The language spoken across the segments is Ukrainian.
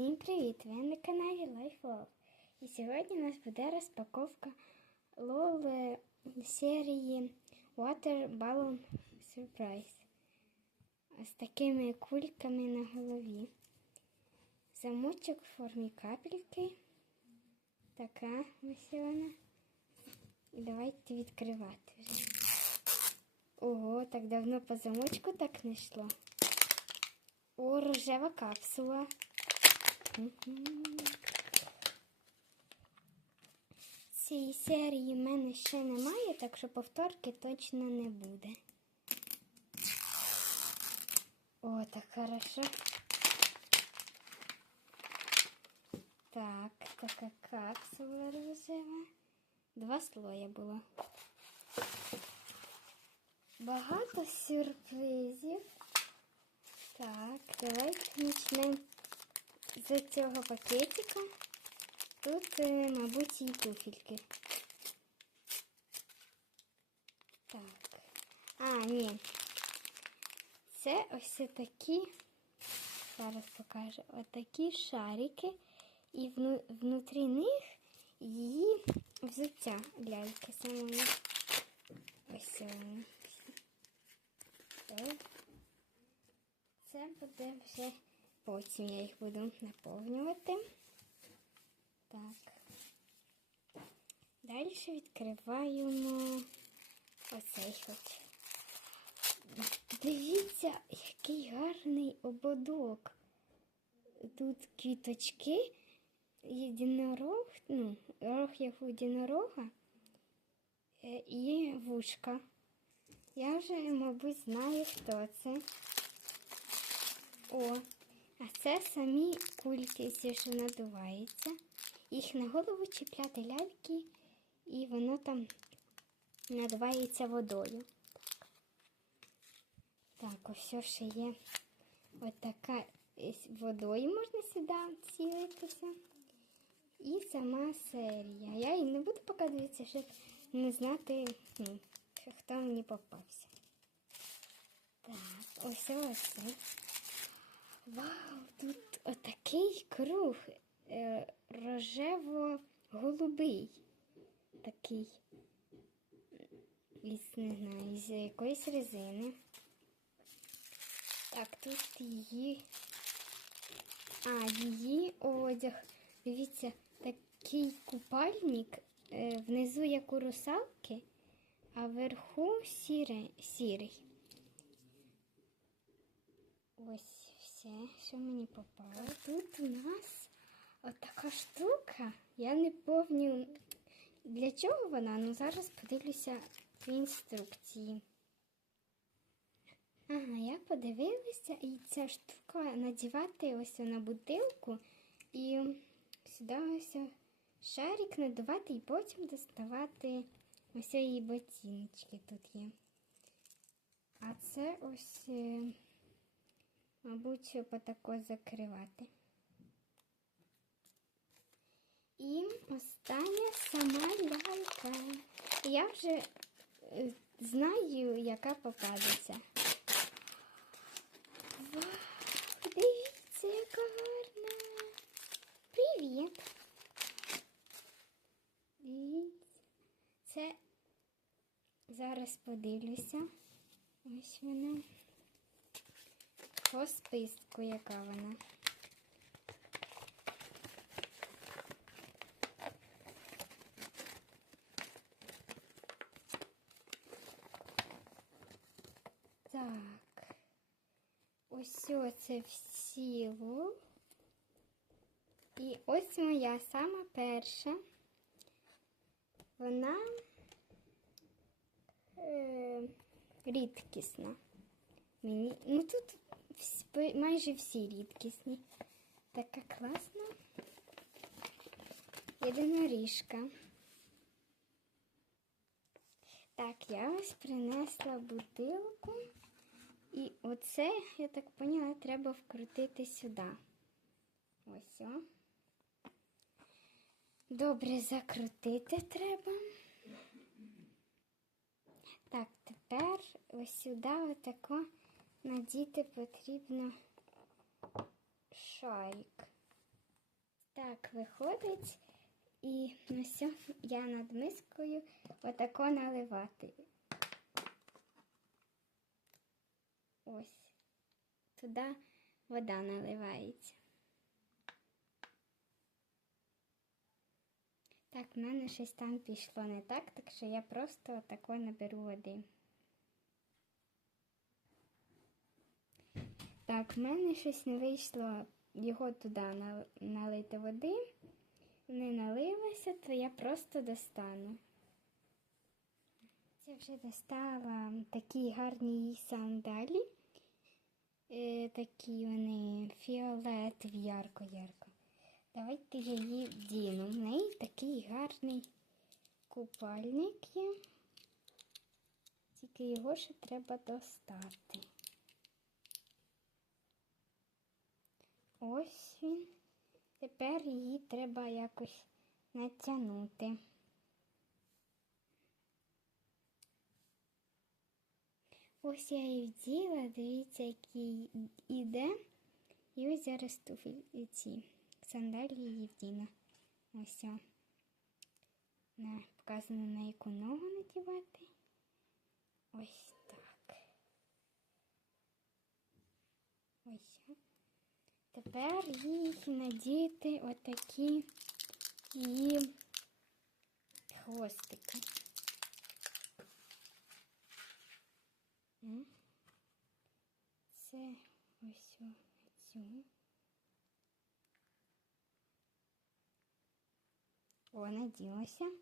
Всім привіт! Ви на каналі Life Love. І сьогодні у нас буде розпаковка лол серії Water Balloon Surprise. З такими кульками на голові. Замочок в формі капельки. Така ось вона. І давайте відкривати вже. Ого, так давно по замочку так не йшло. О, рожева капсула. Цієї серії в мене ще немає, так що повторки точно не буде. О, так хорошо. Так, така капсула рожева. Два слоя було. Багато сюрпризів. Так, давайте почнемо з цього пакетика. Тут, е, мабуть, і туфельки. Так. А, ні. Це ось такі, зараз покажу, отакі шарики. І вну, внутрі них її взуття ляльки самої. Ось вони. Це буде вже потім я їх буду наповнювати. Так. Далі відкриваємо оцей хоч. Дивіться, який гарний ободок. Тут квіточки, єдинорог, ну, рог як у єдинорога е, і вушка. Я вже, мабуть, знаю, хто це. О, а це самі кульки, ці, що надуваються. Їх на голову чіпляти ляльки, і воно там надувається водою. Так, ось ще є ось водою можна сюди цілитися. І сама серія. Я її не буду показуватися, щоб не знати, ну, хто мені попався. Так, ось ось. Вау, тут отакий круг е, рожево-голубий. Такий. Із, не знаю, з якоїсь резини. Так, тут її. А, її одяг. Дивіться, такий купальник е, внизу як у русалки, а вверху сірий. сірий. Ось все, що мені попало. Тут у нас отака штука. Я не пам'ятаю, для чого вона, але зараз подивлюся в інструкції. Ага, я подивилася, і ця штука надівати ось на бутилку і сюди ось шарик надавати і потім доставати ось її ботиночки тут є. А це ось. Мабуть, отако закривати. І остання сама лялька. Я вже е, знаю, яка попадеться. Вау, дивіться, яка гарна. Привіт. Дивіться. Це зараз подивлюся. Ось вона. По списку, яка вона. Так. Ось це всі. І ось моя сама перша. Вона е, рідкісна. Мені, ну тут майже всі рідкісні. Така класна. Єдиноріжка. Так, я ось принесла бутилку. І оце, я так поняла, треба вкрутити сюди. Ось о. Добре закрутити треба. Так, тепер ось сюди отако надіти потрібно шарик. Так виходить. І ну все, я над мискою отако наливати. Ось. Туди вода наливається. Так, в мене щось там пішло не так, так що я просто отако наберу води. Так, в мене щось не вийшло його туди налити води. Не налилося, то я просто достану. Це вже достала такі гарні сандалі. Е, такі вони фіолетові, ярко-ярко. Давайте я її вдіну. В неї такий гарний купальник є. Тільки його ще треба достати. Ось він. Тепер її треба якось натягнути. Ось я її вділа, дивіться, який іде. І ось зараз туфлі ці сандалії її вдіну. Ось. о. На, показано на яку ногу надівати. Ось так. Ось. Тепер їй надіти отакі її хвостики. Це ось цю. О, наділося.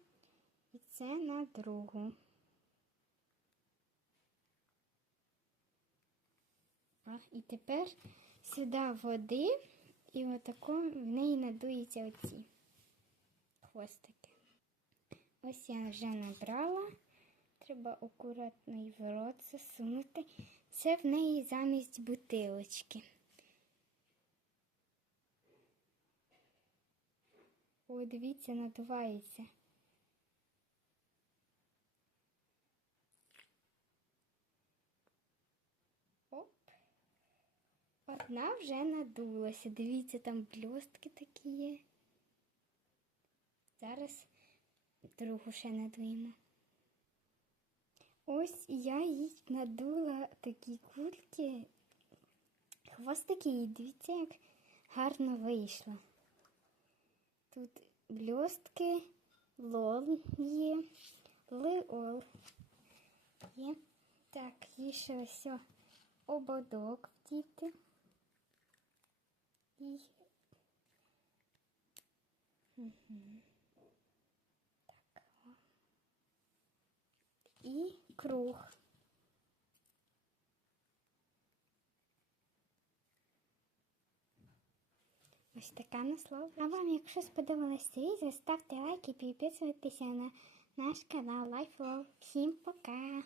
І це на другу. І тепер сюди води, і отако в неї надуються оці хвостики. Ось я вже набрала. Треба акуратно і в рот засунути. Це в неї замість бутилочки. О, дивіться, надувається. Одна вже надулася. Дивіться, там блістки такі є. Зараз другу ще надуємо. Ось я їй надула такі кульки. Хвостики їй, дивіться, як гарно вийшло. Тут блістки, лол є, лиол є. Так, і ще ось ободок вдіти. І... Угу. Так. І круг. Ось така наслова. А вам, якщо сподобалось це відео, ставте лайк і підписуйтеся на наш канал Life. Всім пока!